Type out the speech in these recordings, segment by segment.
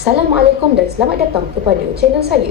Assalamualaikum dan selamat datang kepada channel saya.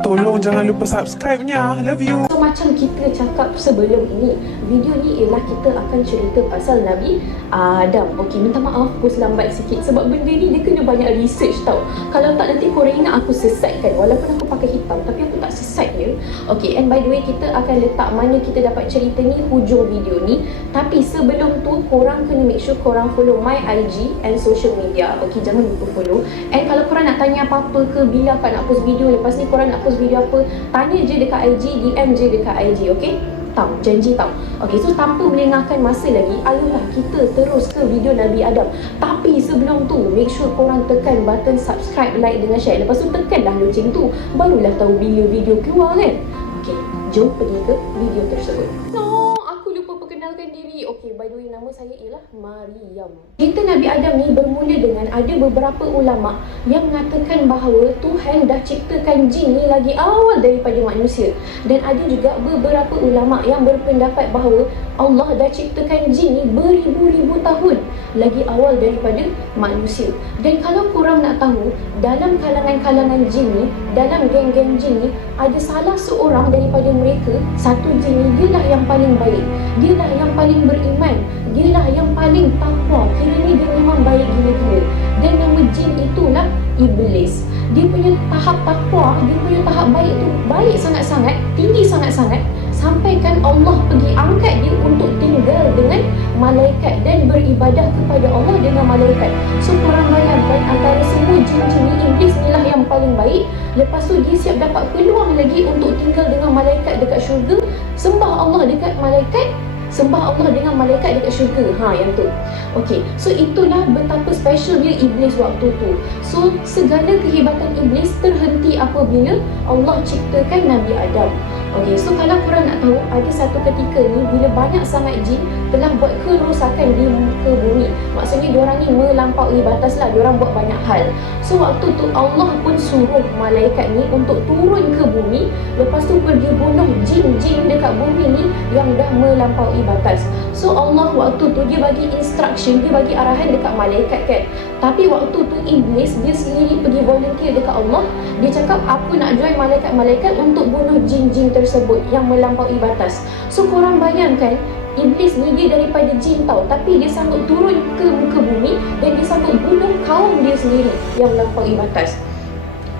Tolong jangan lupa subscribe-nya. Love you. So macam kita cakap sebelum ini, video ni ialah kita akan cerita pasal Nabi Adam. Okey, minta maaf aku selambat sikit sebab benda ni dia kena banyak research tau. Kalau tak nanti korang ingat aku sesatkan. Walaupun aku pakai hitam tapi aku tak sesat dia. Okey, and by the way kita akan letak mana kita dapat cerita ni hujung video ni. Tapi sebelum tu korang kena make sure korang follow my IG and social media. Okey, jangan lupa follow. And kalau korang nak tanya apa-apa ke bila akan nak post video, lepas ni korang nak post video apa, tanya je dekat IG, DM je dekat IG, okey? Tahu, janji tahu. Okey, so tanpa melengahkan masa lagi, ayolah kita terus ke video Nabi Adam. Tapi sebelum tu, make sure korang tekan button subscribe, like dengan share. Lepas tu tekanlah loceng tu, barulah tahu bila video keluar kan? Okey, jom pergi ke video tersebut. No, aku lupa perkenalkan diri. Okey, by the way nama saya ialah Mariam. Cerita Nabi Adam ni bermula dengan ada beberapa ulama yang mengatakan bahawa Tuhan dah ciptakan jin ni lagi awal daripada manusia. Dan ada juga beberapa ulama yang berpendapat bahawa Allah dah ciptakan jin ni beribu-ribu tahun lagi awal daripada manusia. Dan kalau korang nak tahu, dalam kalangan-kalangan jin ni, dalam geng-geng jin ni, ada salah seorang daripada mereka, satu jin ni dialah yang paling baik, dialah yang paling beriman, dialah yang paling takwa. Kiranya dia memang baik gila-gila. Dan nama jin itulah Iblis. Dia punya tahap takwa, dia punya tahap baik tu baik sangat-sangat, tinggi sangat-sangat, sampaikan Allah pergi angkat dia untuk tinggal dengan malaikat dan beribadah kepada Allah dengan malaikat. So korang bayangkan, antara semua jin-jin ni, Iblis ni lah yang paling baik. Lepas tu dia siap dapat peluang lagi untuk tinggal dengan malaikat dekat syurga, sembah Allah dekat malaikat, sembah Allah dengan malaikat dekat syurga. Yang tu. Okey, so itulah betapa special dia Iblis waktu tu. So segala kehebatan Iblis terhenti apabila Allah ciptakan Nabi Adam. Okey, so kalau korang nak tahu, ada satu ketika ni bila banyak sangat jin telah buat kerosakan di muka bumi. Maksudnya diorang ni melampaui batas lah, diorang buat banyak hal. So waktu tu Allah pun suruh malaikat ni untuk turun ke bumi, lepas tu pergi bunuh jin-jin dekat bumi ni yang dah melampaui batas. So Allah waktu tu dia bagi instruction, dia bagi arahan dekat malaikat kan. Tapi waktu tu Iblis dia sendiri pergi volunteer dekat Allah. Dia cakap aku nak join malaikat-malaikat untuk bunuh jin-jin tersebut yang melampaui batas. So korang bayangkan, Iblis ni dia daripada jin tau, tapi dia sanggup turun ke muka bumi dan dia sanggup bunuh kaum dia sendiri yang melampaui batas.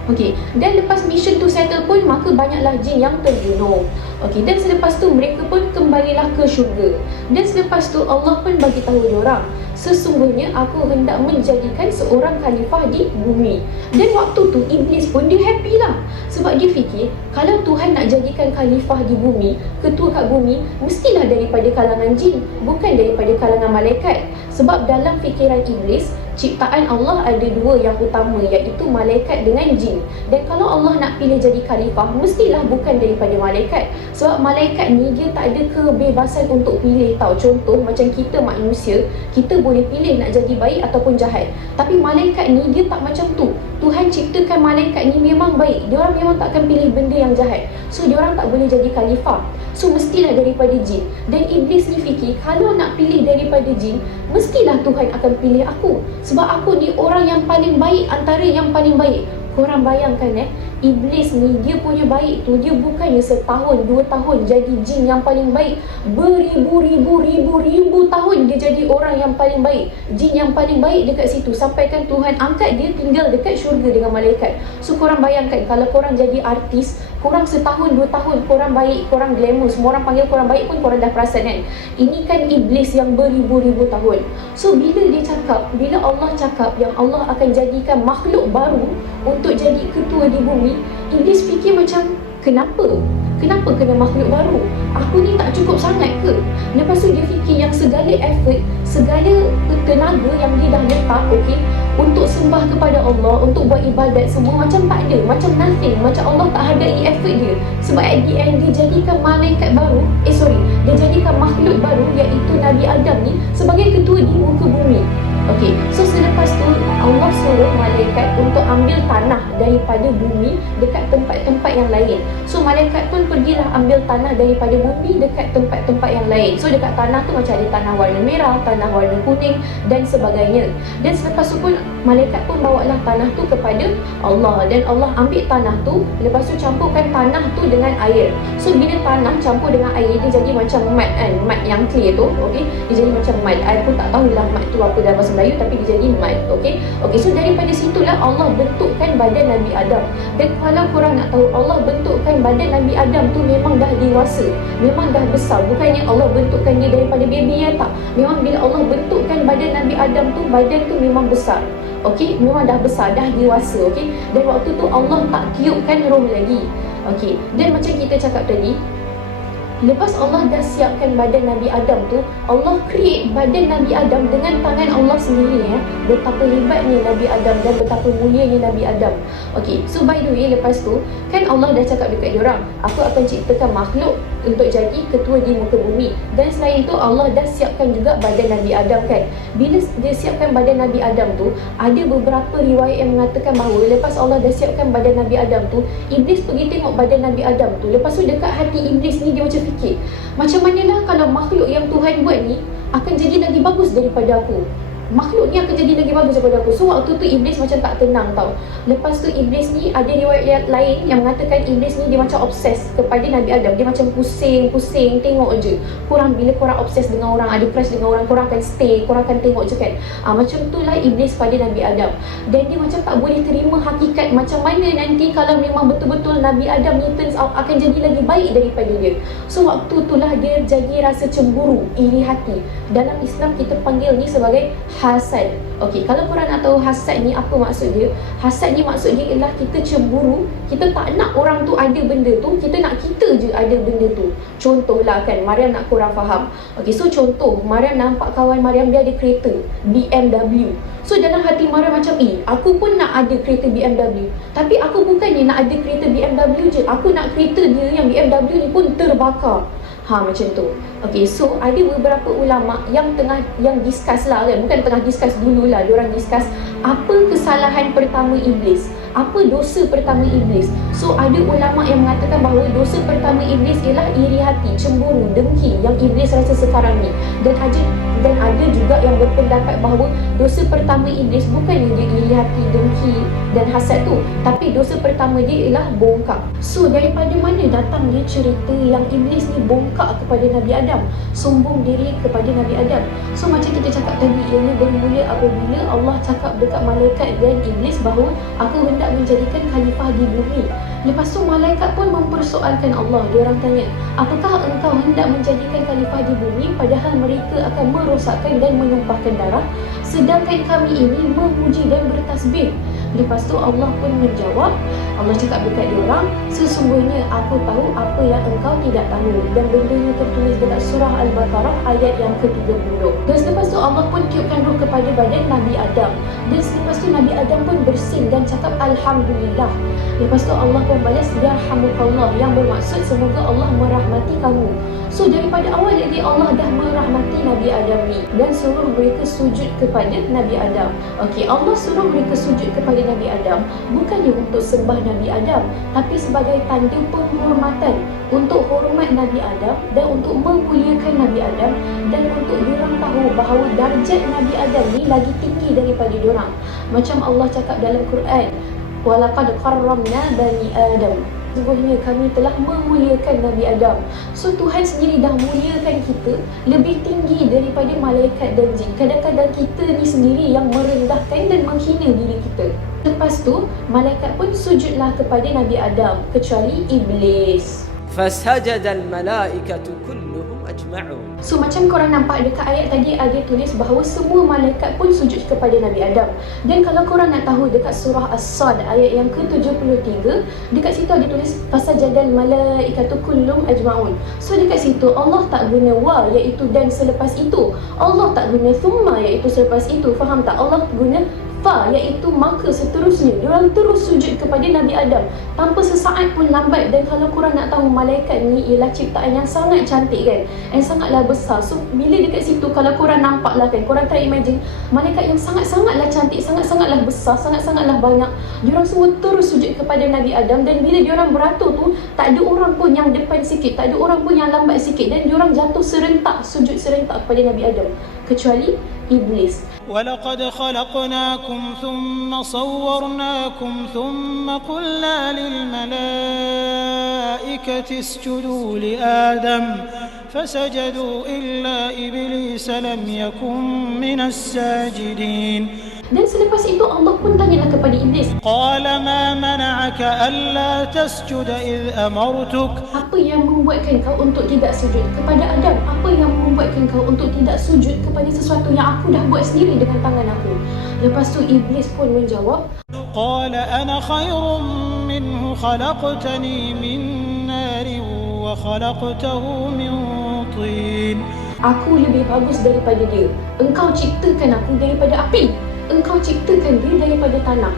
Okey, dan lepas mission tu settle pun, maka banyaklah jin yang terbunuh. Okey, dan selepas tu mereka pun kembalilah ke syurga. Dan selepas tu Allah pun bagi tahu diorang, sesungguhnya aku hendak menjadikan seorang khalifah di bumi. Dan waktu tu Iblis pun dia happy lah, sebab dia fikir kalau Tuhan nak jadikan khalifah di bumi, ketua kat bumi, mestilah daripada kalangan jin, bukan daripada kalangan malaikat. Sebab dalam fikiran Iblis, ciptaan Allah ada dua yang utama, iaitu malaikat dengan jin. Dan kalau Allah nak pilih jadi khalifah, mestilah bukan daripada malaikat. Sebab malaikat ni dia tak ada kebebasan untuk pilih tau. Contoh macam kita manusia, kita boleh pilih nak jadi baik ataupun jahat. Tapi malaikat ni dia tak macam tu. Tuhan ciptakan malaikat ni memang baik, diorang memang tak akan pilih benda yang jahat. So diorang tak boleh jadi khalifah. So mestilah daripada jin. Dan Iblis ni fikir kalau nak pilih daripada jin, mestilah Tuhan akan pilih aku, sebab aku ni orang yang paling baik antara yang paling baik. Korang bayangkan Iblis ni dia punya baik tu, dia bukannya setahun, 2 tahun jadi jin yang paling baik. Beribu-ribu tahun dia jadi orang yang paling baik, jin yang paling baik dekat situ, sampaikan Tuhan angkat dia tinggal dekat syurga dengan malaikat. So korang bayangkan kalau korang jadi artis, korang setahun, 2 tahun korang baik, korang glamour, semua orang panggil korang baik pun korang dah perasan kan. Ini kan Iblis yang beribu-ribu tahun. So bila dia cakap, bila Allah cakap yang Allah akan jadikan makhluk baru untuk jadi ketua di bumi, Iblis fikir macam kenapa? Kenapa kena makhluk baru? Aku ni tak cukup sangat ke? Lepas tu dia fikir yang segala effort, segala tenaga yang dia dah letak, okey, untuk sembah kepada Allah, untuk buat ibadat semua macam tak ada, macam nothing, macam Allah tak hargai effort dia. Sebab at the end dia jadikan malaikat baru, dia jadikan makhluk baru iaitu Nabi Adam ni sebagai ketua di muka bumi. Okey, so selepas tu Allah suruh malaikat untuk ambil tanah daripada bumi dekat tempat-tempat yang lain. So malaikat pun pergilah ambil tanah daripada bumi dekat tempat-tempat yang lain. So dekat tanah tu macam ada tanah warna merah, tanah warna kuning dan sebagainya. Dan selepas tu pun malaikat pun bawalah tanah tu kepada Allah, dan Allah ambil tanah tu, lepas tu campurkan tanah tu dengan air. So bila tanah campur dengan air, dia jadi macam mat kan, mat yang clear tu, okey, dia jadi macam mat. I pun tak tahulah mat tu apa dalam bahasa Melayu, tapi dia jadi mat, okey. So daripada situlah Allah bentukkan badan Nabi Adam. Dan kalau korang nak tahu, Allah bentukkan badan Nabi Adam tu memang dah dewasa, memang dah besar. Bukannya Allah bentukkan dia daripada baby ya, tak. Memang bila Allah bentukkan badan Nabi Adam tu, badan tu memang besar. Okey, memang dah besar, dah dewasa, okey. Dan waktu tu Allah tak tiupkan roh lagi. Okey, dan macam kita cakap tadi, lepas Allah dah siapkan badan Nabi Adam tu, Allah create badan Nabi Adam dengan tangan Allah sendiri ya. Betapa hebatnya Nabi Adam dan betapa mulianya Nabi Adam. Okey, so by the way, lepas tu kan Allah dah cakap dekat diorang, aku akan ciptakan makhluk untuk jadi ketua di muka bumi. Dan selain itu Allah dah siapkan juga badan Nabi Adam kan. Bila dia siapkan badan Nabi Adam tu, ada beberapa riwayat yang mengatakan bahawa lepas Allah dah siapkan badan Nabi Adam tu, Iblis pergi tengok badan Nabi Adam tu. Lepas tu dekat hati Iblis ni dia macam fikir, macam manalah kalau makhluk yang Tuhan buat ni akan jadi lagi bagus daripada aku. Makhluk ni akan jadi lagi bagus daripada aku. So waktu tu Iblis macam tak tenang tau. Lepas tu Iblis ni ada riwayat lain yang mengatakan Iblis ni dia macam obses kepada Nabi Adam. Dia macam pusing-pusing tengok je. Korang bila korang obses dengan orang, ada crush dengan orang, korang akan stay, korang akan tengok je kan. Macam tu lah Iblis pada Nabi Adam. Dan dia macam tak boleh terima hakikat macam mana nanti kalau memang betul-betul Nabi Adam ni turns out akan jadi lagi baik daripada dia. So waktu tu lah dia jadi rasa cemburu, iri hati. Dalam Islam kita panggil ni sebagai hasad. Okey, kalau korang nak tahu hasad ni apa maksud dia? Hasad ni maksud dia ialah kita cemburu, kita tak nak orang tu ada benda tu, kita nak kita je ada benda tu. Contohlah kan, Mariam nak korang faham. Okey, so contoh, Mariam nampak kawan Mariam dia ada kereta BMW. So dalam hati Mariam macam, aku pun nak ada kereta BMW. Tapi aku bukannya nak ada kereta BMW je, aku nak kereta dia yang BMW ni pun terbakar. Macam tu. Okey, so ada beberapa ulama yang discuss lah kan, bukan tengah discuss dululah, diorang discuss apa kesalahan pertama Iblis, apa dosa pertama Iblis. So ada ulama yang mengatakan bahawa dosa pertama Iblis ialah iri hati, cemburu, dengki yang Iblis rasa sekarang ni. Dan ada juga yang berpendapat bahawa dosa pertama Iblis bukannya dia iri hati, dengki dan hasad tu, tapi dosa pertama dia ialah bongkak. So daripada mana datangnya cerita yang Iblis ni bongkak kepada Nabi Adam, sombong diri kepada Nabi Adam? So macam kita cakap tadi, ianya bermula apabila Allah cakap dekat malaikat dan Iblis bahawa aku hendak menjadikan khalifah di bumi. Lepas tu malaikat pun mempersoalkan Allah. Dia orang tanya, apakah engkau hendak menjadikan khalifah di bumi padahal mereka akan merosakkan dan menumpahkan darah, sedangkan kami ini memuji dan bertasbih? Lepas tu Allah pun menjawab, Allah cakap dekat dia orang, sesungguhnya aku tahu apa yang engkau tidak tahu, dan bendanya tertulis dalam surah Al-Baqarah ayat yang ke-30. Dan selepas tu Allah pun tiupkan roh kepada badan Nabi Adam. Dan selepas tu Nabi Adam pun bersin dan cakap Alhamdulillah. Lepas tu Allah pun balas Yarhamukallah, yang bermaksud semoga Allah merahmati kamu. So daripada awal lagi Allah dah merahmati Nabi Adam ni dan suruh mereka sujud kepada Nabi Adam. Okey, Allah suruh mereka sujud kepada Nabi Adam bukannya untuk sembah Nabi Adam, tapi sebagai tanda penghormatan, untuk hormat Nabi Adam dan untuk memuliakan Nabi Adam, dan untuk diorang tahu bahawa darjat Nabi Adam ni lagi tinggi daripada diorang. Macam Allah cakap dalam Quran, walaqad karramna bani Adam, sesungguhnya kami telah memuliakan Nabi Adam. So Tuhan sendiri dah muliakan kita lebih tinggi daripada malaikat dan jin. Kadang-kadang kita ni sendiri yang merendahkan dan menghina diri kita. Lepas tu malaikat pun sujudlah kepada Nabi Adam kecuali Iblis. فسجد الملائكة كلهم أجمعون. So macam korang nampak dekat ayat tadi ada tulis bahawa semua malaikat pun sujud kepada Nabi Adam. Dan kalau korang nak tahu dekat surah As-Sad ayat yang ke-73, dekat situ ada tulis fasajadal malaikatu kullum ajma'un. So dekat situ Allah tak guna wa iaitu dan selepas itu, Allah tak guna thumma iaitu selepas itu. Faham tak? Allah guna iaitu maka seterusnya diorang terus sujud kepada Nabi Adam tanpa sesaat pun lambat. Dan kalau korang nak tahu, malaikat ni ialah ciptaan yang sangat cantik kan, yang sangatlah besar. So bila dekat situ, kalau korang nampak lah kan, korang try imagine malaikat yang sangat-sangatlah cantik, sangat-sangatlah besar, sangat-sangatlah banyak, diorang semua terus sujud kepada Nabi Adam. Dan bila diorang beratur tu, tak ada orang pun yang depan sikit, tak ada orang pun yang lambat sikit, dan diorang jatuh serentak, sujud serentak kepada Nabi Adam, kecuali iblis. ولقد خلقناكم ثم صورناكم ثم قلنا للملائكة اسجدوا لآدم فسجدوا إلا إبليس لم يكن من الساجدين. Dan selepas itu Allah pun tanyalah kepada iblis, قال ما منعك ألا تسجد إذ أمرتك. apa yang membuatkan kau untuk tidak sujud kepada Adam? Apa yang membuatkan kau untuk tidak sujud kepada sesuatu yang aku dah buat sendiri dengan tangan aku? Lepas tu iblis pun menjawab, قال أنا خير منه خلقتني من نار وخلقته من طين. aku lebih bagus daripada dia. Engkau ciptakan aku daripada api, engkau ciptakan dia daripada tanah.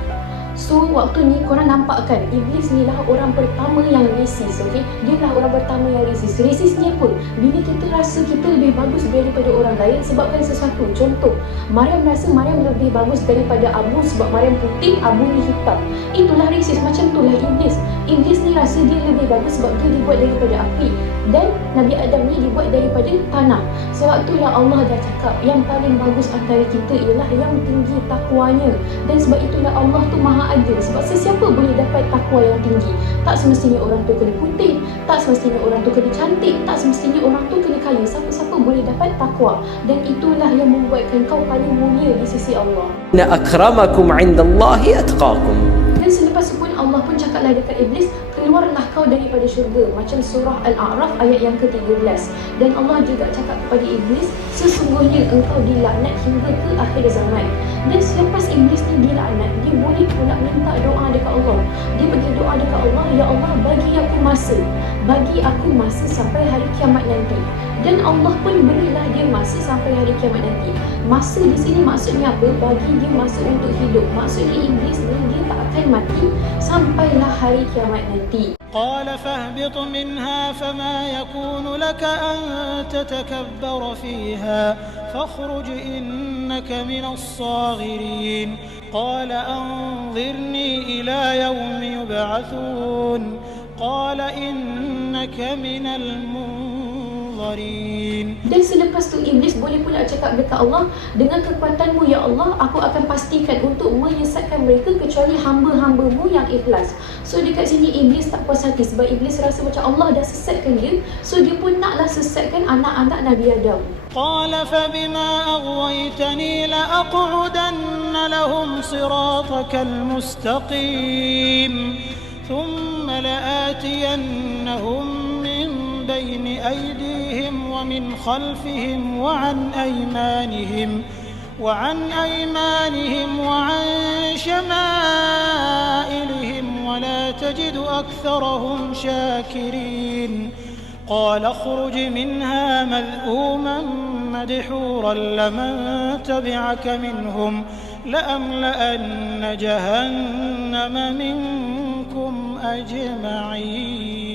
So waktu ni korang nampak kan, iblis ni lah orang pertama yang resist, okay? Dia lah orang pertama yang resist. Resistnya apa? Bila kita rasa kita lebih bagus daripada orang lain sebabkan sesuatu. Contoh, Maryam rasa Maryam lebih bagus daripada Abu sebab Maryam putih, Abu ni hitam. Itulah resist. Macam itulah iblis. Iblis ni rasa dia lebih bagus sebab dia dibuat daripada api, dan Nabi Adam ni dibuat daripada tanah. Sebab itulah Allah dah cakap yang paling bagus antara kita ialah yang tinggi takwanya. Dan sebab itulah Allah tu maha adil, sebab sesiapa boleh dapat takwa yang tinggi. Tak semestinya orang tu kena putih, tak semestinya orang tu kena cantik, tak semestinya orang tu kena kaya. Siapa-siapa boleh dapat takwa, dan itulah yang membuatkan kau paling mulia di sisi Allah. إن أكرمكم عند الله أتقاكم. Dan selepas itu pun Allah pun cakaplah dekat iblis, keluarlah kau daripada syurga, macam surah Al-A'raf ayat yang ke-13. Dan Allah juga cakap kepada iblis, sesungguhnya engkau dilaknat hingga ke akhir zaman. Dan selepas iblis ni dilaknat, dia boleh pula minta doa dekat Allah. Dia pergi doa dekat Allah, ya Allah bagi aku masa sampai hari kiamat nanti. Dan Allah pun berilah dia masa sampai hari kiamat nanti. Masa di sini maksudnya apa? Bagi dia masa untuk hidup. Maksudnya iblis ni dia tak akan mati sampailah hari kiamat nanti. قال فاهبط منها فما يكون لك أن تتكبر فيها فاخرج إنك من الصاغرين. قال أنظرني إلى يوم يبعثون. قال إنك من المنظرين. Dan selepas tu iblis boleh pula cakap dekat Allah, dengan kekuatanmu ya Allah, aku akan pastikan untuk menyesatkan mereka kecuali hamba-hambamu yang ikhlas. So dekat sini iblis tak puas hati sebab iblis rasa macam Allah dah sesatkan dia, so dia pun naklah sesatkan anak-anak Nabi Adam. قال فبما أغويتني لأقعدن لهم صراطك المستقيم ثم لآتينهم من بين أيديهم ومن خلفهم وعن أيمانهم وعن شمائلهم ولا تجد أكثرهم شاكرين. قال اخرج منها مذءوما مدحورا لمن تبعك منهم لأملأن جهنم منكم أجمعين.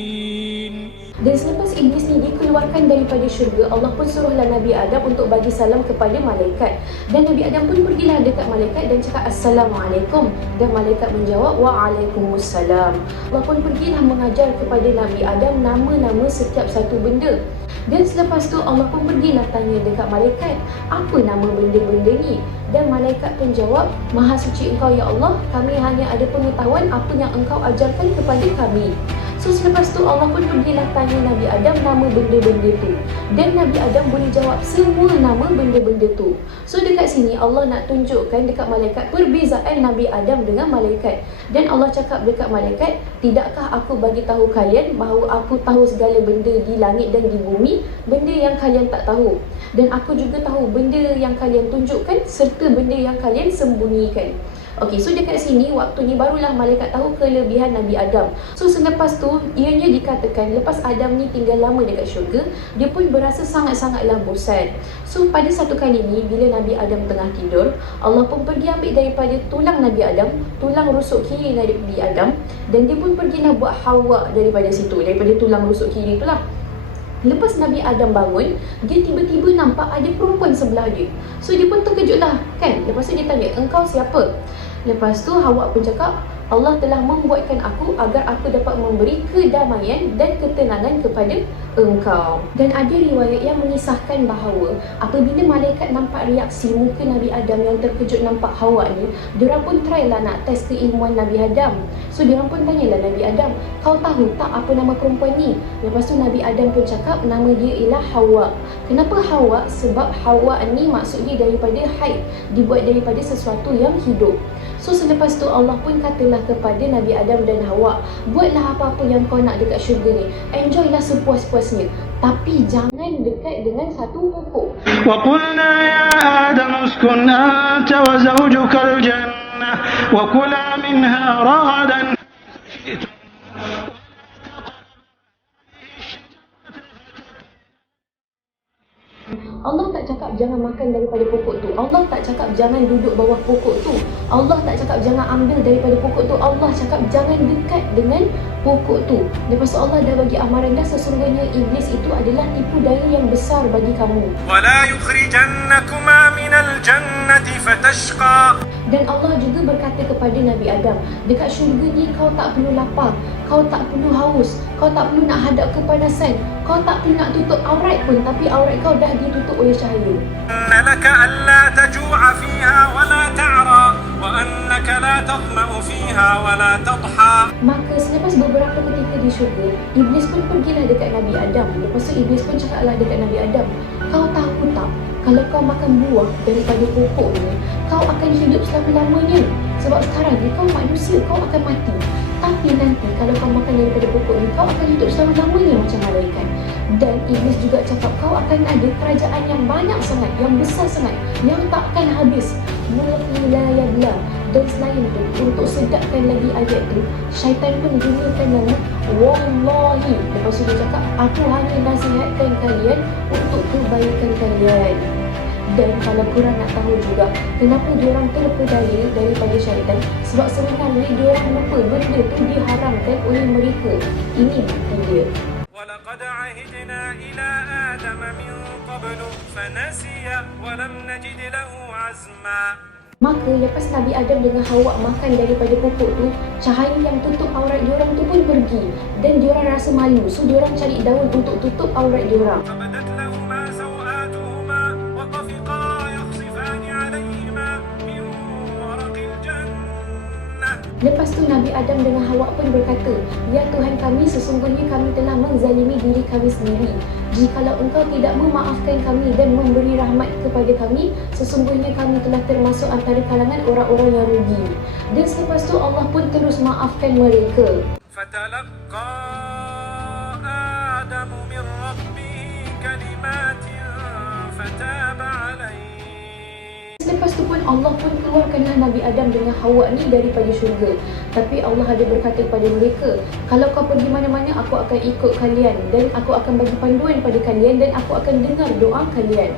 Dan selepas iblis ni dikeluarkan daripada syurga, Allah pun suruhlah Nabi Adam untuk bagi salam kepada malaikat. Dan Nabi Adam pun pergilah dekat malaikat dan cakap Assalamualaikum. Dan malaikat menjawab Waalaikumsalam. Allah pun pergilah mengajar kepada Nabi Adam nama-nama setiap satu benda. Dan selepas tu Allah pun pergilah tanya dekat malaikat, apa nama benda-benda ni? Dan malaikat pun jawab, Maha suci engkau ya Allah, kami hanya ada pengetahuan apa yang engkau ajarkan kepada kami. So selepas tu Allah pun pergilah tanya Nabi Adam nama benda-benda tu. Dan Nabi Adam boleh jawab semua nama benda-benda tu. So dekat sini Allah nak tunjukkan dekat malaikat perbezaan Nabi Adam dengan malaikat. Dan Allah cakap dekat malaikat, tidakkah aku bagi tahu kalian bahawa aku tahu segala benda di langit dan di bumi, benda yang kalian tak tahu. Dan aku juga tahu benda yang kalian tunjukkan serta benda yang kalian sembunyikan. Okey, so dekat sini waktu ni barulah malaikat tahu kelebihan Nabi Adam. So selepas tu ianya dikatakan lepas Adam ni tinggal lama dekat syurga, dia pun berasa sangat-sangatlah bosan. So pada satu kali ni bila Nabi Adam tengah tidur, Allah pun pergi ambil daripada tulang Nabi Adam, tulang rusuk kiri Nabi Adam, dan dia pun pergi nak buat Hawa daripada situ, daripada tulang rusuk kiri itulah. Lepas Nabi Adam bangun, dia tiba-tiba nampak ada perempuan sebelah dia. So dia pun terkejut lah kan. Lepas tu dia tanya, engkau siapa? Lepas tu Hawa pun cakap, Allah telah membuatkan aku agar aku dapat memberi kedamaian dan ketenangan kepada engkau. Dan ada riwayat yang mengisahkan bahawa apabila malaikat nampak reaksi muka Nabi Adam yang terkejut nampak Hawa ni, diorang pun try lah nak test keilmuan Nabi Adam. So diorang pun tanyalah Nabi Adam, kau tahu tak apa nama perempuan ni? Lepas tu Nabi Adam pun cakap nama dia ialah Hawa. Kenapa Hawa? Sebab Hawa ni maksudnya daripada haid, dibuat daripada sesuatu yang hidup. So selepas tu Allah pun katalah kepada Nabi Adam dan Hawa, buatlah apa-apa yang kau nak dekat syurga ni, enjoylah sepuas-puasnya, tapi jangan dekat dengan satu pokok. وقلنا يا آدم اسكن أنت وزوجك الجنة وكلا منها رغدا Allah tak cakap jangan makan daripada pokok tu. Allah tak cakap jangan duduk bawah pokok tu. Allah tak cakap jangan ambil daripada pokok tu. Allah cakap jangan dekat dengan pokok tu. Lepas tu Allah dah bagi amaran dah, sesungguhnya iblis itu adalah tipu daya yang besar bagi kamu. ولا يخرجنكما من الجنة فتشقى. Dan Allah juga berkata kepada Nabi Adam, dekat syurga ni kau tak perlu lapar, kau tak perlu haus, kau tak perlu nak hadap kepanasan, kau tak perlu nak tutup aurat pun, tapi aurat kau dah ditutup oleh cahaya. إن لك ألا تجوع فيها ولا تعرى وأنك لا تظمأ فيها ولا تضحى. Maka selepas beberapa ketika di syurga, iblis pun pergilah dekat Nabi Adam. Lepas tu iblis pun cakaplah dekat Nabi Adam, kau tahu tak, kalau kau makan buah daripada pokok ni, kau akan hidup selama-lamanya. Sebab sekarang ni kau manusia, kau akan mati. Tapi nanti kalau kau makan daripada pokok ni, kau akan hidup selama-lamanya macam malaikat. Dan iblis juga cakap kau akan ada kerajaan yang banyak sangat, yang besar sangat, yang takkan habis. Mulki la yabla. Dan selain tu, untuk sedapkan lagi ayat tu, syaitan pun gunakan nama Wallahi. Lepas tu dia cakap, aku hanya nasihatkan kalian untuk kebaikan kalian. Dan kalau korang nak tahu juga kenapa diorang terpedaya daripada syaitan, sebab sebenarnya diorang lupa benda tu diharamkan oleh mereka. Ini bukti dia. ولقد عهدنا إلى آدم من قبل فنسي ولم نجد له عزما. Maka lepas Nabi Adam dengan Hawa makan daripada pokok tu, cahaya yang tutup aurat diorang tu pun pergi. Dan diorang rasa malu, so diorang cari daun untuk tutup aurat diorang. فبدت لهما سوآتهما وطفقا يخصفان عليهما من ورق الجنة. Lepas tu Nabi Adam dengan Hawa pun berkata, ya Tuhan kami, sesungguhnya kami telah menzalimi diri kami sendiri. Jikalau engkau tidak memaafkan kami dan memberi rahmat kepada kami, sesungguhnya kami telah termasuk antara kalangan orang-orang yang rugi. Dan selepas tu Allah pun terus maafkan mereka. فتلقى آدم من ربه كلمات فتاب عليه. Selepas tu pun Allah pun keluarkanlah Nabi Adam dengan Hawa ni daripada syurga. Tapi Allah ada berkata kepada mereka, kalau kau pergi mana-mana, aku akan ikut kalian dan aku akan bagi panduan pada kalian dan aku akan dengar doa kalian.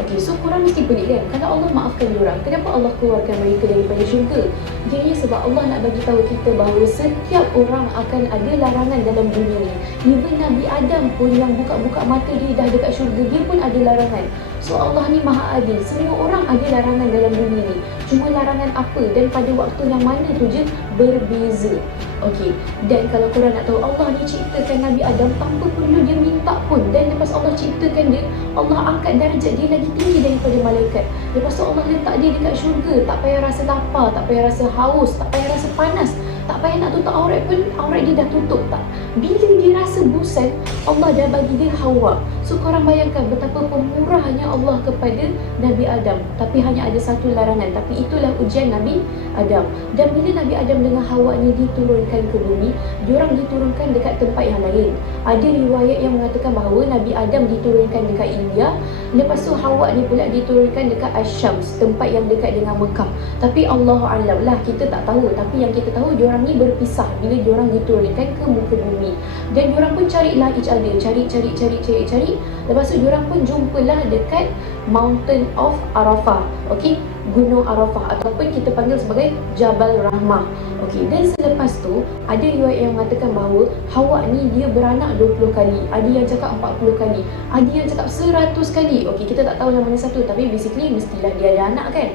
Okey, so korang mesti pelik kan? Kalau Allah maafkan diorang, kenapa Allah keluarkan mereka daripada syurga? Jadi sebab Allah nak bagi tahu kita bahawa setiap orang akan ada larangan dalam dunia ni. Even Nabi Adam pun yang buka-buka mata dia dah dekat syurga, dia pun ada larangan. So Allah ni maha adil, semua orang ada larangan dalam dunia ni. Cuma larangan apa dan pada waktu yang mana tu je berbeza. Okey, dan kalau korang nak tahu, Allah ni ciptakan Nabi Adam tanpa perlu dia minta pun. Dan lepas Allah ciptakan dia, Allah angkat darjat dia lagi tinggi daripada malaikat. Lepas tu Allah letak dia dekat syurga, tak payah rasa lapar, tak payah rasa haus, tak payah rasa panas. Tak payah nak tutup aurat pun, aurat dia dah tutup tak. Bila dia rasa bosan, Allah dah bagi dia Hawa. So korang bayangkan betapa pemurahnya Allah kepada Nabi Adam. Tapi hanya ada satu larangan, tapi itulah ujian Nabi Adam. Dan bila Nabi Adam dengan Hawa ni diturunkan ke bumi, diorang diturunkan dekat tempat yang lain. Ada riwayat yang mengatakan bahawa Nabi Adam diturunkan dekat India, lepas tu Hawa ni pula diturunkan dekat Asyams, tempat yang dekat dengan Mekah. Tapi Allahu Alam lah, kita tak tahu. Tapi yang kita tahu, diorang ni berpisah bila diorang diturunkan ke muka bumi. Dan diorang pun carilah each other, cari. Lepas tu diorang pun jumpalah dekat Mountain of Arafah, okey, Gunung Arafah, ataupun kita panggil sebagai Jabal Rahmah. Okey, dan selepas tu ada riwayat yang mengatakan bahawa Hawa ni dia beranak 20 kali, ada yang cakap 40 kali, ada yang cakap 100 kali. Okey, kita tak tahu yang mana satu, tapi basically mestilah dia ada anak kan.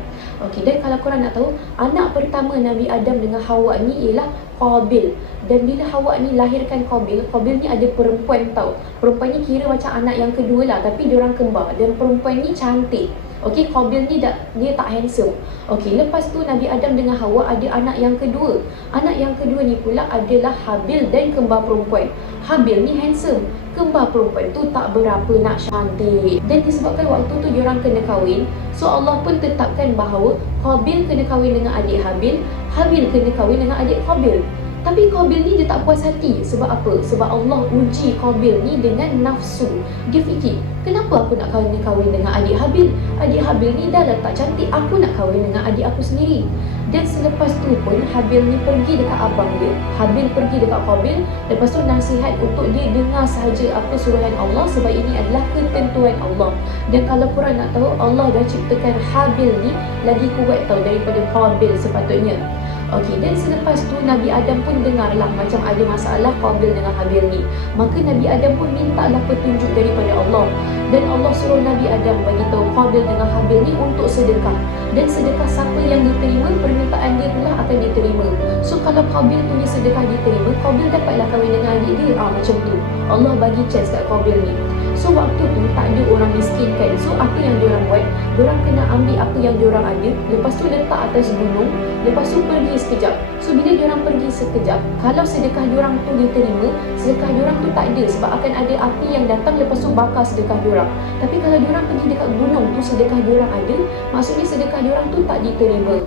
Okey, dan kalau korang nak tahu, anak pertama Nabi Adam dengan Hawa ni ialah Qabil. Dan bila Hawa ni lahirkan Qabil, Qabil ni ada perempuan tau. Perempuan ni kira macam anak yang kedua lah, tapi diorang kembar. Dan perempuan ni cantik. Okey, Qabil ni dia tak handsome. Okey, lepas tu Nabi Adam dengan Hawa ada anak yang kedua. Anak yang kedua ni pula adalah Habil dan kembar perempuan. Habil ni handsome, kembar perempuan tu tak berapa nak cantik. Dan disebabkan waktu tu diorang kena kahwin, so Allah pun tetapkan bahawa Qabil kena kahwin dengan adik Habil, Habil kena kahwin dengan adik Qabil. Tapi Qabil ni dia tak puas hati. Sebab apa? Sebab Allah uji Qabil ni dengan nafsu. Dia fikir, kenapa aku nak kahwin dengan adik Habil? Adik Habil ni dah tak cantik, aku nak kahwin dengan adik aku sendiri. Dan selepas tu pun Habil ni pergi dekat abang dia, Habil pergi dekat Qabil. Lepas tu nasihat untuk dia dengar sahaja apa suruhan Allah, sebab ini adalah ketentuan Allah. Dan kalau korang nak tahu, Allah dah ciptakan Habil ni lagi kuat tau daripada Qabil sepatutnya. Okey, dan selepas tu Nabi Adam pun dengarlah macam ada masalah Qabil dengan Habil ni. Maka Nabi Adam pun mintalah petunjuk daripada Allah. Dan Allah suruh Nabi Adam bagi tahu Qabil dengan Habil ni untuk sedekah. Dan sedekah siapa yang diterima, permintaan dia pula akan diterima. So kalau Qabil punya sedekah diterima, Qabil dapatlah kahwin dengan adik dia. Macam tu Allah bagi chance kat Qabil ni. So waktu tu tak ada orang miskin kan. So apa yang diorang buat, diorang kena ambil apa yang diorang ada, lepas tu letak atas gunung, lepas tu pergi sekejap. So bila diorang pergi sekejap, kalau sedekah diorang tu diterima, sedekah diorang tu tak ada, sebab akan ada api yang datang lepas tu bakar sedekah diorang. Tapi kalau diorang pergi dekat gunung tu, sedekah diorang ada, maksudnya sedekah diorang tu tak diterima.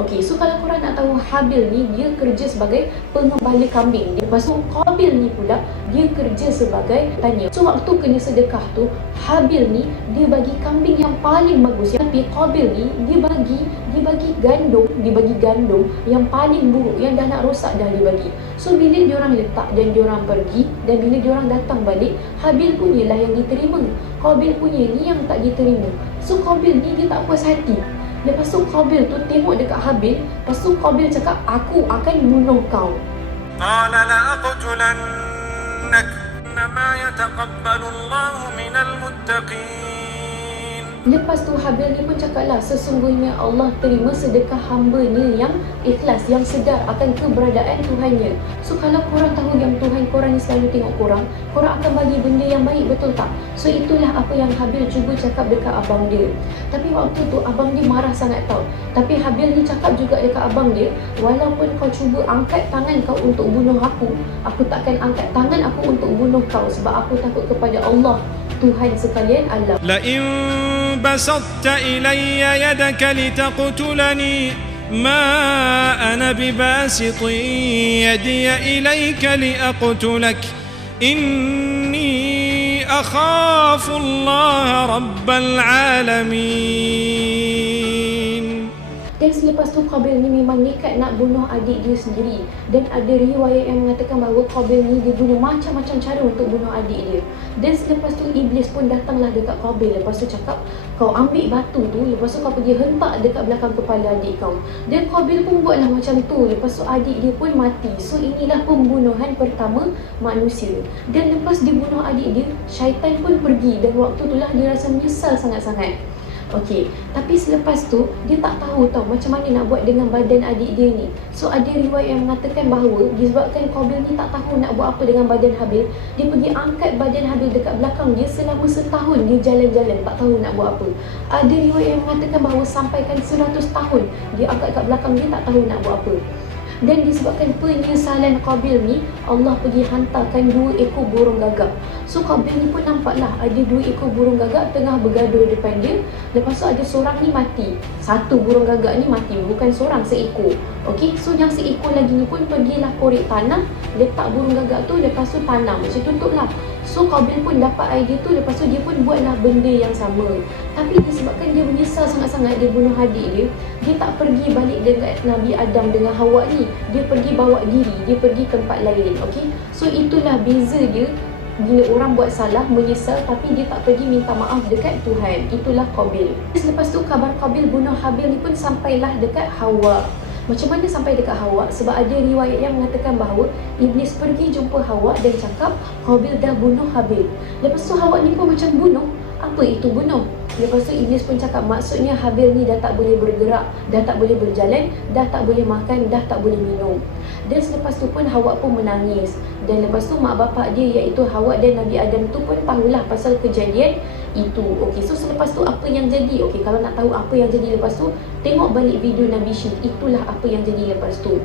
Okey, so kalau korang nak tahu, Habil ni dia kerja sebagai pengembala kambing. Lepas tu Qabil ni pula dia kerja sebagai tanya. So waktu kena sedekah tu, Habil ni dia bagi kambing yang paling bagus. Tapi Qabil ni dia bagi gandum yang paling buruk, yang dah nak rosak dah dia bagi. So bila diorang letak dan diorang pergi, dan bila diorang datang balik, Habil punya lah yang diterima, Qabil punya ni yang tak diterima. So Qabil ni dia tak puas hati. Lepas tu Qabil tu tengok dekat Habil. Lepas tu Qabil cakap, aku akan bunuh kau. قال لأقتلنك إنما يتقبل الله من المتقين. Lepas tu Habil ni pun cakaplah, sesungguhnya Allah terima sedekah hamba-Nya yang ikhlas, yang sedar akan keberadaan Tuhannya. So kalau korang tahu yang Tuhan korang ni selalu tengok korang akan bagi benda yang baik, betul tak? So itulah apa yang Habil cuba cakap dekat abang dia. Tapi waktu tu abang dia marah sangat tau. Tapi Habil ni cakap juga dekat abang dia, walaupun kau cuba angkat tangan kau untuk bunuh aku takkan angkat tangan aku untuk bunuh kau, sebab aku takut kepada Allah, Tuhan sekalian alam. لئن بسطت إلي يدك لتقتلني ما أنا بباسط يدي إليك لأقتلك إني أخاف الله رب العالمين. Dan selepas tu Qabil ni memang nekat nak bunuh adik dia sendiri. Dan ada riwayat yang mengatakan bahawa Qabil ni dia guna macam-macam cara untuk bunuh adik dia. Dan selepas tu Iblis pun datanglah dekat Qabil. Lepas tu cakap, kau ambil batu tu, lepas tu kau pergi hentak dekat belakang kepala adik kau. Dan Qabil pun buatlah macam tu. Lepas tu adik dia pun mati. So inilah pembunuhan pertama manusia. Dan lepas dia bunuh adik dia, syaitan pun pergi. Dan waktu itulah dia rasa menyesal sangat-sangat. Okey, tapi selepas tu dia tak tahu tau macam mana nak buat dengan badan adik dia ni. So ada riwayat yang mengatakan bahawa disebabkan Qabil ni tak tahu nak buat apa dengan badan Habil, dia pergi angkat badan Habil dekat belakang dia selama setahun. Dia jalan-jalan tak tahu nak buat apa. Ada riwayat yang mengatakan bahawa sampaikan 100 tahun dia angkat kat belakang dia tak tahu nak buat apa. Dan disebabkan penyesalan Qabil ni, Allah pergi hantarkan 2 ekor burung gagak. So Qabil ni pun nampaklah ada 2 ekor burung gagak tengah bergaduh depan dia. Lepas tu ada seorang ni mati. Satu burung gagak ni mati, bukan seorang, seekor. Okey, so yang seekor lagi ni pun pergilah korek tanah, letak burung gagak tu, lepas tu tanam, macam tutup lah. So Qabil pun dapat idea tu, lepas tu dia pun buatlah benda yang sama. Tapi disebabkan dia menyesal sangat-sangat dia bunuh adik dia, dia tak pergi balik dengan Nabi Adam dengan Hawa ni. Dia pergi bawa diri, dia pergi tempat lain. Okey, so itulah beza dia. Bila orang buat salah, menyesal, tapi dia tak pergi minta maaf dekat Tuhan. Itulah Qabil. Selepas tu kabar Qabil bunuh Habil ni pun sampailah dekat Hawa. Macam mana sampai dekat Hawa? Sebab ada riwayat yang mengatakan bahawa Iblis pergi jumpa Hawa dan cakap Qabil dah bunuh Habil. Lepas tu Hawa ni pun macam bunuh. Apa itu bunuh? Lepas tu Iblis pun cakap maksudnya Habil ni dah tak boleh bergerak, dah tak boleh berjalan, dah tak boleh makan, dah tak boleh minum. Dan selepas tu pun Hawa pun menangis. Dan lepas tu mak bapak dia iaitu Hawa dan Nabi Adam tu pun tahulah pasal kejadian itu. Okey, so selepas tu apa yang jadi? Okey, kalau nak tahu apa yang jadi lepas tu, tengok balik video Nabi Syed. Itulah apa yang jadi lepas tu.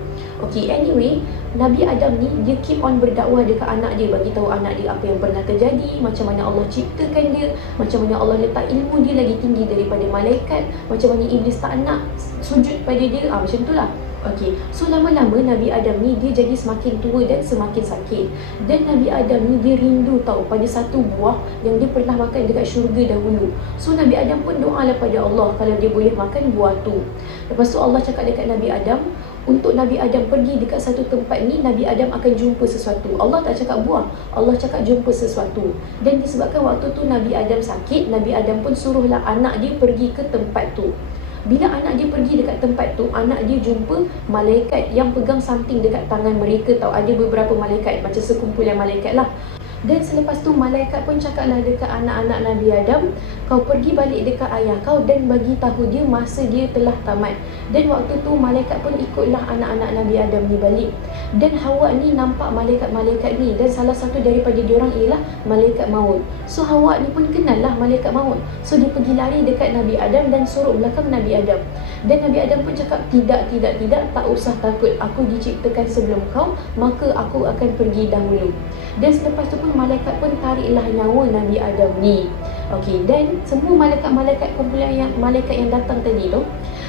Okey, anyway, Nabi Adam ni dia keep on berdakwah dekat anak dia, bagi tahu anak dia apa yang pernah terjadi, macam mana Allah ciptakan dia, macam mana Allah letak ilmu dia lagi tinggi daripada malaikat, macam mana Iblis tak nak sujud pada dia. Macam itulah. Okey, so lama-lama Nabi Adam ni dia jadi semakin tua dan semakin sakit. Dan Nabi Adam ni dia rindu tahu pada satu buah yang dia pernah makan dekat syurga dahulu. So Nabi Adam pun doalah pada Allah kalau dia boleh makan buah tu. Lepas tu Allah cakap dekat Nabi Adam, untuk Nabi Adam pergi dekat satu tempat ni, Nabi Adam akan jumpa sesuatu. Allah tak cakap buah, Allah cakap jumpa sesuatu. Dan disebabkan waktu tu Nabi Adam sakit, Nabi Adam pun suruhlah anak dia pergi ke tempat tu. Bila anak dia pergi dekat tempat tu, anak dia jumpa malaikat yang pegang something dekat tangan mereka tahu. Ada beberapa malaikat, macam sekumpulan malaikat lah. Dan selepas tu malaikat pun cakaplah dekat anak-anak Nabi Adam, kau pergi balik dekat ayah kau dan bagi tahu dia masa dia telah tamat. Dan waktu tu malaikat pun ikutlah anak-anak Nabi Adam ni balik. Dan Hawa ni nampak malaikat-malaikat ni, dan salah satu daripada diorang ialah malaikat maut. So Hawa ni pun kenal lah malaikat maut. So dia pergi lari dekat Nabi Adam dan sorok belakang Nabi Adam. Dan Nabi Adam pun cakap, tidak, tak usah takut, aku diciptakan sebelum kau, maka aku akan pergi dahulu. Dan selepas tu pun malaikat pun tariklah nyawa Nabi Adam ni. Okey, dan semua malaikat-malaikat kumpulan yang malaikat yang datang tadi tu,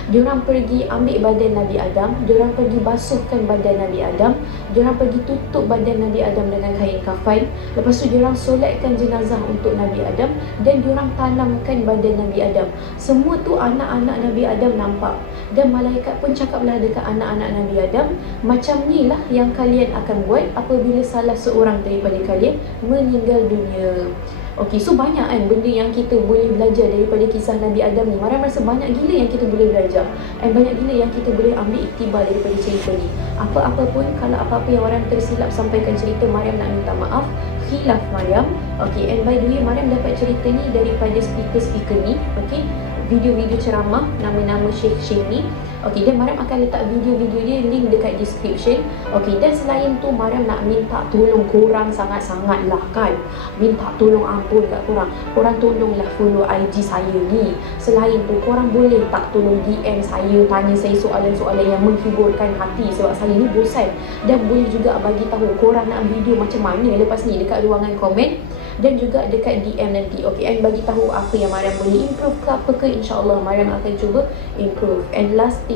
diorang pergi ambil badan Nabi Adam, diorang pergi basuhkan badan Nabi Adam, diorang pergi tutup badan Nabi Adam dengan kain kafan. Lepas tu diorang solatkan jenazah untuk Nabi Adam dan diorang tanamkan badan Nabi Adam. Semua tu anak-anak Nabi Adam nampak. Dan malaikat pun cakaplah dekat anak-anak Nabi Adam, macam ni lah yang kalian akan buat apabila salah seorang daripada kalian meninggal dunia. Okey, so banyak kan benda yang kita boleh belajar daripada kisah Nabi Adam ni. Mariam rasa banyak gila yang kita boleh belajar, dan banyak gila yang kita boleh ambil iktibar daripada cerita ni. Apa-apa pun, kalau apa-apa yang Mariam tersilap sampaikan cerita, Mariam nak minta maaf. Khilaf Mariam. Okey, and by the way, Mariam dapat cerita ni daripada speaker-speaker ni. Okey, video-video ceramah nama-nama Syekh ni. Okey, dan Mariam akan letak video-video dia link dekat description. Okey, dan selain tu Mariam nak minta tolong korang sangat-sangat lah kan. Minta tolong ampun kat korang. Korang tolonglah follow IG saya ni. Selain tu korang boleh tak tolong DM saya, tanya saya soalan-soalan yang menghiburkan hati sebab saya ni bosan. Dan boleh juga bagi tahu korang nak video macam mana lepas ni dekat ruangan komen dan juga dekat DM nanti. Okey, and bagi tahu apa yang Mariam boleh improve ke apa ke, insya-Allah Mariam akan cuba improve. And last,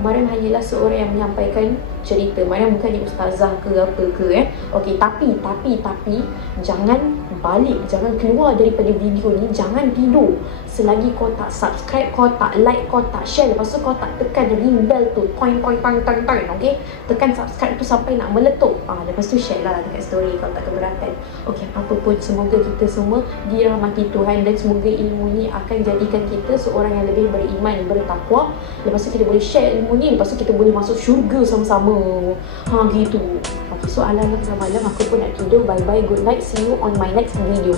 Mariam hanyalah seorang yang menyampaikan cerita. Mariam bukannya ustazah ke apa ke Okey, tapi jangan balik, jangan keluar daripada video ni, jangan tidur selagi kau tak subscribe, kau tak like, kau tak share, lepas tu kau tak tekan ring bell tu, toing. Okey, tekan subscribe tu sampai nak meletup. Lepas tu share lah dekat story kalau tak keberatan. Okey, apa pun, semoga kita semua dirahmati Tuhan dan semoga ilmu ni akan jadikan kita seorang yang lebih beriman, bertakwa. Lepas tu kita boleh share ilmu ni, lepas tu kita boleh masuk syurga sama-sama. Gitu. Okay, so alam tengah malam, aku pun nak tidur. Bye bye, good night, see you on my next video.